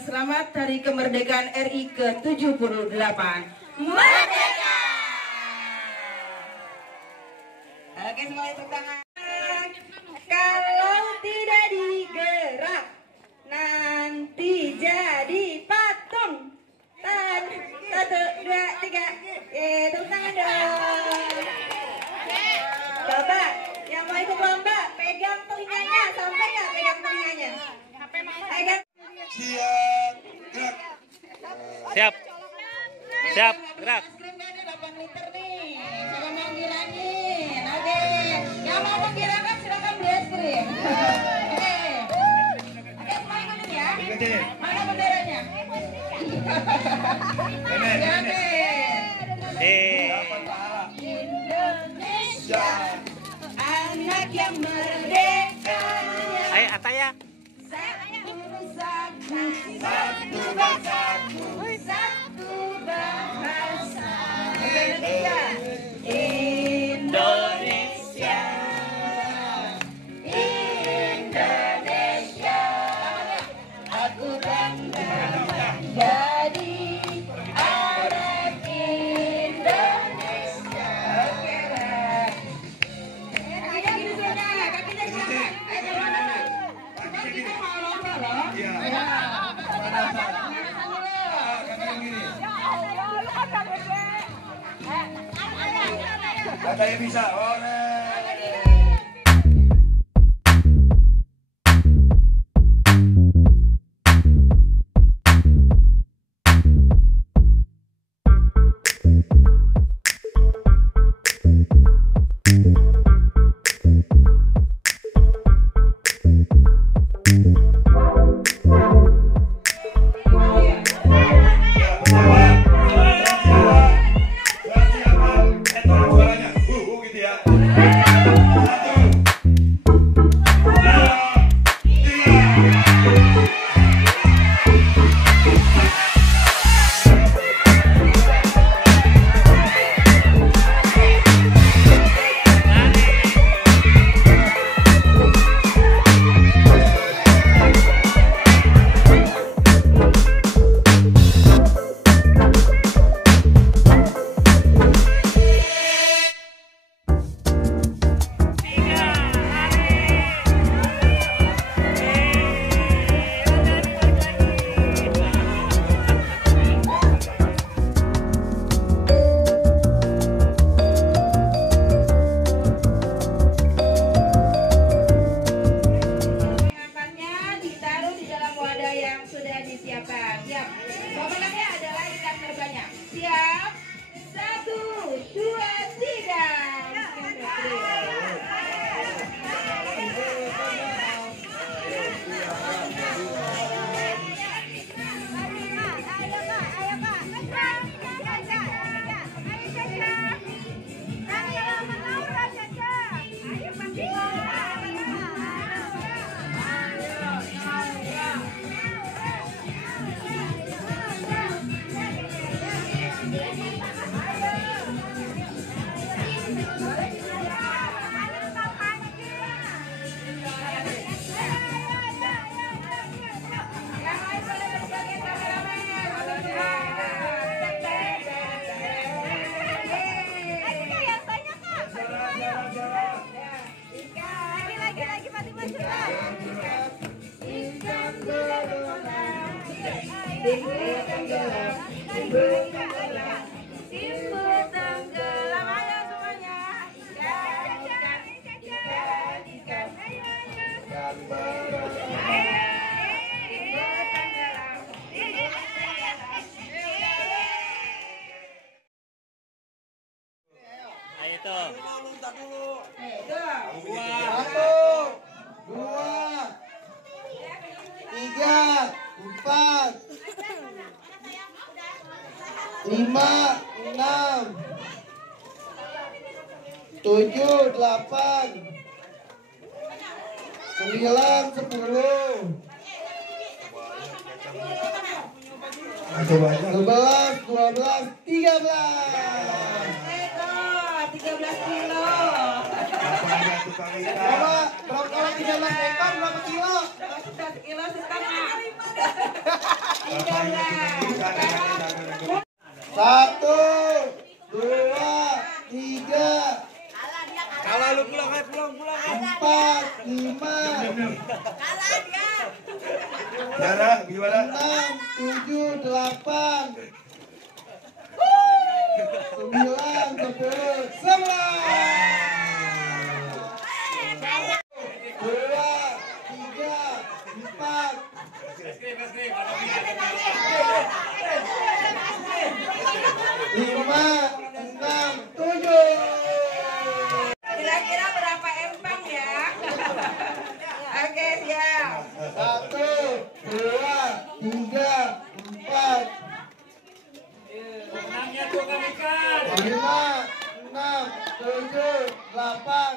selamat Hari Kemerdekaan RI ke-78. Merdeka! Oke, semuanya tepuk tangan. Kalau tidak digerak, nanti jadi patung. Satu, dua, tiga. Tepuk tangan dong. Coba, yang mau ikut lomba, pegang telinganya. Sampai nggak pegang telinganya? Pegang. Siap, gerak. Siap. Siap, gerak. Es krim ini 8 liter nih. Siapa mau ngirangin? Oke. Yang mau menggirakan silakan beli es krim. Oke. Oke, semua ikutin ya. Mana benderanya? Indonesia, anak yang merdeka. Ayo, Ataya. Satu bangsaku, satu bahasa. Indonesia, Indonesia, Indonesia. Aku bangga jadi anak Indonesia. Oke lah. Kakinya gini sana, kakinya di sana. Ayo mana? Kita mau lomba loh. Katanya bisa, oleh. Disiapkan. Siap. Pemenangnya adalah ikan terbanya. Siap. 1, 2, 3. Timbul tenggelam, ayo semuanya. Ikan. Ayo tuh. Satu, dua, tiga, empat, 5, 6, 7, 8, 9, 10, 11, 12, 13. 13 kilo. Berapa kilo 13 ekor berapa kilo? 11 kilo setengah. 1, 2, 3, Kalah lu pulang, pulang. 4, 5, Gimana? Gimana? 6, 7, 8, 9, 10, 11. 2, 3, 4, 5, 6, 7. Kira-kira berapa empang ya? Oke, siap. 1, 2, 3, 4, 5, 6, 7, 8,